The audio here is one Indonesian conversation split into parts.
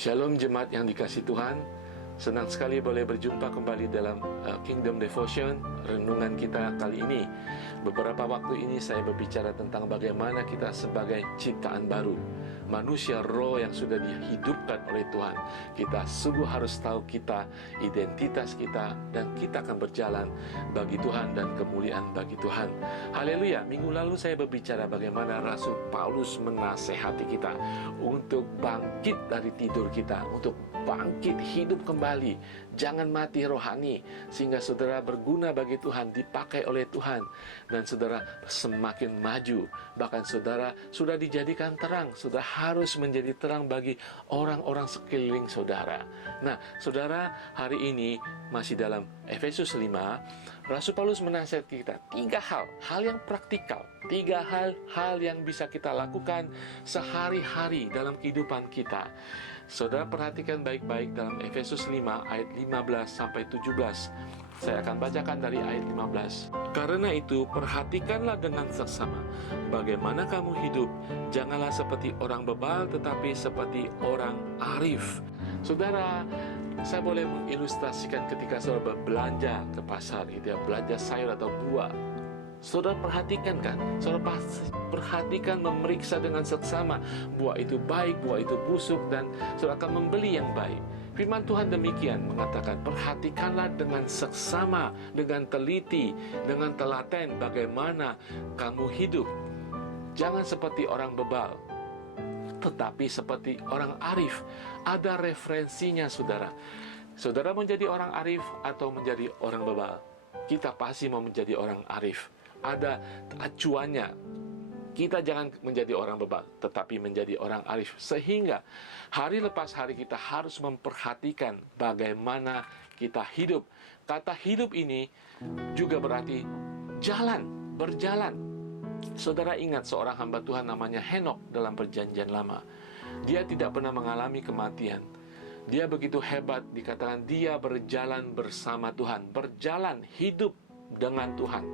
Shalom jemaat yang dikasihi Tuhan. Senang sekali boleh berjumpa kembali dalam Kingdom Devotion, renungan kita kali ini. Beberapa waktu ini saya berbicara tentang bagaimana kita sebagai ciptaan baru, manusia roh yang sudah dihidupkan oleh Tuhan. Kita sungguh harus tahu kita, identitas kita, dan kita akan berjalan bagi Tuhan dan kemuliaan bagi Tuhan. Haleluya. Minggu lalu saya berbicara bagaimana Rasul Paulus menasehati kita untuk bangkit dari tidur kita, untuk bangkit hidup kembali, jangan mati rohani, sehingga saudara berguna bagi Tuhan, dipakai oleh Tuhan, dan saudara semakin maju. Bahkan saudara sudah dijadikan terang, sudah harus menjadi terang bagi orang-orang sekeliling saudara. Nah, saudara, hari ini masih dalam Efesus 5, Rasul Paulus menasihati kita tiga hal yang praktikal, tiga hal yang bisa kita lakukan sehari-hari dalam kehidupan kita. Saudara perhatikan baik-baik dalam Efesus 5 ayat 15 sampai 17. Saya akan bacakan dari ayat 15. Karena itu, perhatikanlah dengan seksama bagaimana kamu hidup. Janganlah seperti orang bebal, tetapi seperti orang arif. Saudara, saya boleh mengilustrasikan ketika saudara berbelanja ke pasar, gitu ya, belanja sayur atau buah. Saudara perhatikan kan? Saudara perhatikan, memeriksa dengan seksama buah itu baik, buah itu busuk, dan saudara akan membeli yang baik. Firman Tuhan demikian mengatakan, perhatikanlah dengan seksama, dengan teliti, dengan telaten bagaimana kamu hidup. Jangan seperti orang bebal, tetapi seperti orang arif. Ada referensinya, saudara. Saudara menjadi orang arif atau menjadi orang bebal? Kita pasti mau menjadi orang arif. Ada acuannya. Kita jangan menjadi orang bebal, tetapi menjadi orang arif. Sehingga hari lepas hari kita harus memperhatikan bagaimana kita hidup. Kata hidup ini juga berarti jalan, berjalan. Saudara ingat seorang hamba Tuhan namanya Henokh dalam perjanjian lama. Dia tidak pernah mengalami kematian. Dia begitu hebat, dikatakan dia berjalan bersama Tuhan, berjalan hidup dengan Tuhan.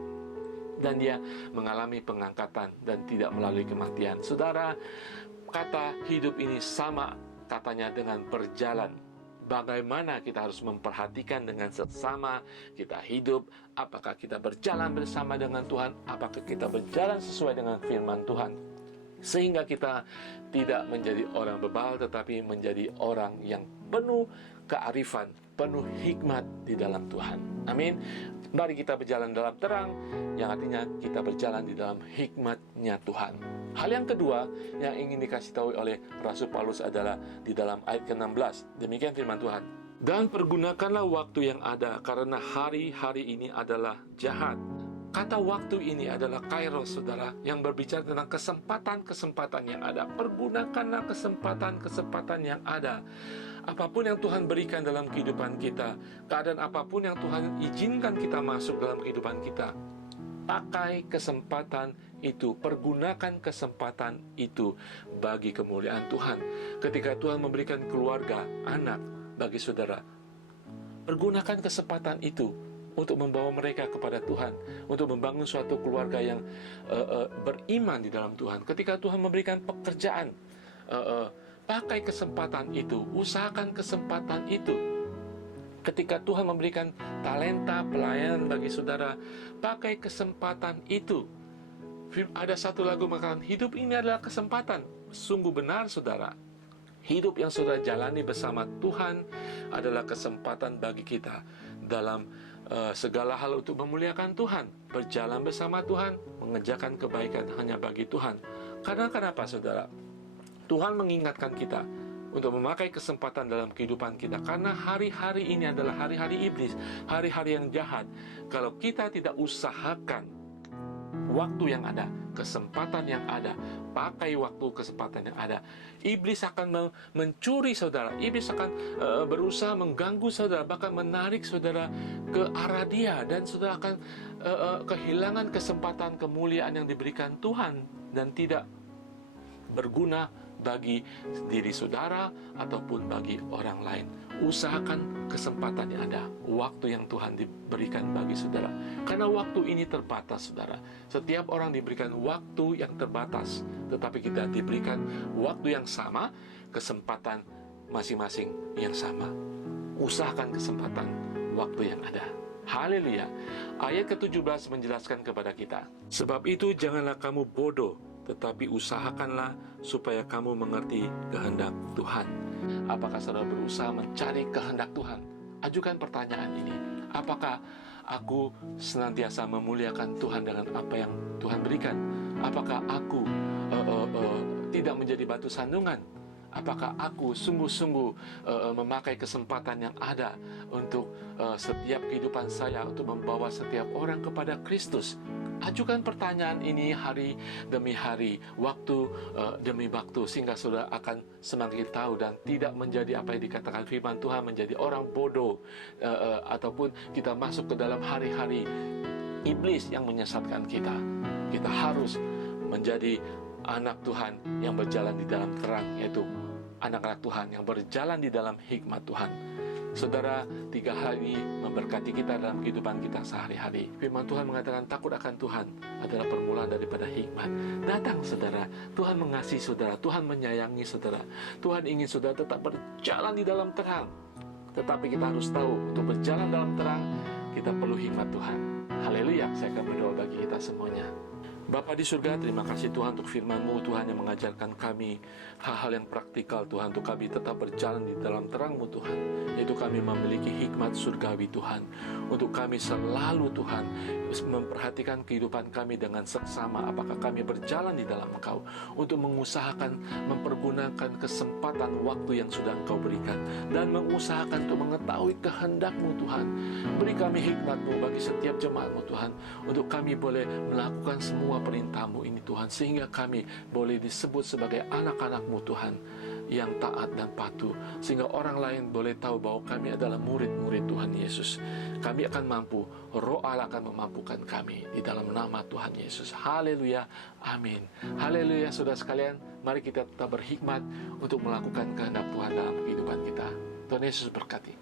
Dan dia mengalami pengangkatan dan tidak melalui kematian. Saudara, kata hidup ini sama katanya dengan berjalan. Bagaimana kita harus memperhatikan dengan seksama kita hidup. Apakah kita berjalan bersama dengan Tuhan? Apakah kita berjalan sesuai dengan firman Tuhan? Sehingga kita tidak menjadi orang bebal, tetapi menjadi orang yang penuh kearifan, penuh hikmat di dalam Tuhan. Amin. Mari kita berjalan dalam terang, yang artinya kita berjalan di dalam hikmat-Nya Tuhan. Hal yang kedua yang ingin dikasih tahu oleh Rasul Paulus adalah di dalam ayat ke-16. Demikian firman Tuhan. Dan pergunakanlah waktu yang ada, karena hari-hari ini adalah jahat. Kata waktu ini adalah kairos, saudara, yang berbicara tentang kesempatan-kesempatan yang ada. Pergunakanlah kesempatan-kesempatan yang ada. Apapun yang Tuhan berikan dalam kehidupan kita, keadaan apapun yang Tuhan izinkan kita masuk dalam kehidupan kita, pakai kesempatan itu, pergunakan kesempatan itu bagi kemuliaan Tuhan. Ketika Tuhan memberikan keluarga, anak bagi saudara, pergunakan kesempatan itu untuk membawa mereka kepada Tuhan, untuk membangun suatu keluarga yang beriman di dalam Tuhan. Ketika Tuhan memberikan pekerjaan, pakai kesempatan itu, usahakan kesempatan itu. Ketika Tuhan memberikan talenta pelayanan bagi saudara, pakai kesempatan itu. Ada satu lagu mengatakan, hidup ini adalah kesempatan. Sungguh benar, saudara. Hidup yang saudara jalani bersama Tuhan adalah kesempatan bagi kita dalam segala hal untuk memuliakan Tuhan, berjalan bersama Tuhan, mengerjakan kebaikan hanya bagi Tuhan. Karena kenapa, saudara? Tuhan mengingatkan kita untuk memakai kesempatan dalam kehidupan kita, karena hari-hari ini adalah hari-hari iblis, hari-hari yang jahat. Kalau kita tidak usahakan waktu yang ada, kesempatan yang ada, pakai waktu kesempatan yang ada, iblis akan mencuri saudara. Iblis akan berusaha mengganggu saudara, bahkan menarik saudara ke arah dia, dan saudara akan kehilangan kesempatan kemuliaan yang diberikan Tuhan dan tidak berguna bagi diri saudara ataupun bagi orang lain. Usahakan kesempatan yang ada, waktu yang Tuhan diberikan bagi saudara. Karena waktu ini terbatas, saudara. Setiap orang diberikan waktu yang terbatas, tetapi kita diberikan waktu yang sama, kesempatan masing-masing yang sama. Usahakan kesempatan waktu yang ada. Haleluya. Ayat ke-17 menjelaskan kepada kita, sebab itu janganlah kamu bodoh, tetapi usahakanlah supaya kamu mengerti kehendak Tuhan. Apakah saudara berusaha mencari kehendak Tuhan? Ajukan pertanyaan ini. Apakah aku senantiasa memuliakan Tuhan dengan apa yang Tuhan berikan? Apakah aku tidak menjadi batu sandungan? Apakah aku sungguh-sungguh memakai kesempatan yang ada untuk setiap kehidupan saya untuk membawa setiap orang kepada Kristus? Ajukan pertanyaan ini hari demi hari, waktu demi waktu, sehingga saudara akan semakin tahu dan tidak menjadi apa yang dikatakan firman Tuhan, menjadi orang bodoh, ataupun kita masuk ke dalam hari-hari iblis yang menyesatkan kita. Kita harus menjadi anak Tuhan yang berjalan di dalam terang, yaitu anak-anak Tuhan yang berjalan di dalam hikmat Tuhan. Saudara, 3 hal ini memberkati kita dalam kehidupan kita sehari-hari. Firman Tuhan mengatakan takut akan Tuhan adalah permulaan daripada hikmat. Datang saudara, Tuhan mengasihi saudara, Tuhan menyayangi saudara. Tuhan ingin saudara tetap berjalan di dalam terang. Tetapi kita harus tahu, untuk berjalan dalam terang, kita perlu hikmat Tuhan. Haleluya, saya akan berdoa bagi kita semuanya. Bapa di surga, terima kasih Tuhan untuk firman-Mu, Tuhan, yang mengajarkan kami hal-hal yang praktikal, Tuhan, untuk kami tetap berjalan di dalam terang-Mu, Tuhan, yaitu kami memiliki hikmat surgawi, Tuhan, untuk kami selalu, Tuhan, memperhatikan kehidupan kami dengan seksama, apakah kami berjalan di dalam Engkau, untuk mengusahakan mempergunakan kesempatan waktu yang sudah Engkau berikan, dan mengusahakan untuk mengetahui kehendak-Mu, Tuhan. Beri kami hikmat-Mu bagi setiap jemaat-Mu, Tuhan, untuk kami boleh melakukan semua perintah-Mu ini, Tuhan, sehingga kami boleh disebut sebagai anak-anak-Mu, Tuhan, yang taat dan patuh, sehingga orang lain boleh tahu bahwa kami adalah murid-murid Tuhan Yesus. Kami akan mampu, Roh Allah akan memampukan kami di dalam nama Tuhan Yesus. Haleluya, amin. Haleluya, saudara sekalian, mari kita tetap berhikmat untuk melakukan kehendak Tuhan dalam kehidupan kita. Tuhan Yesus berkati.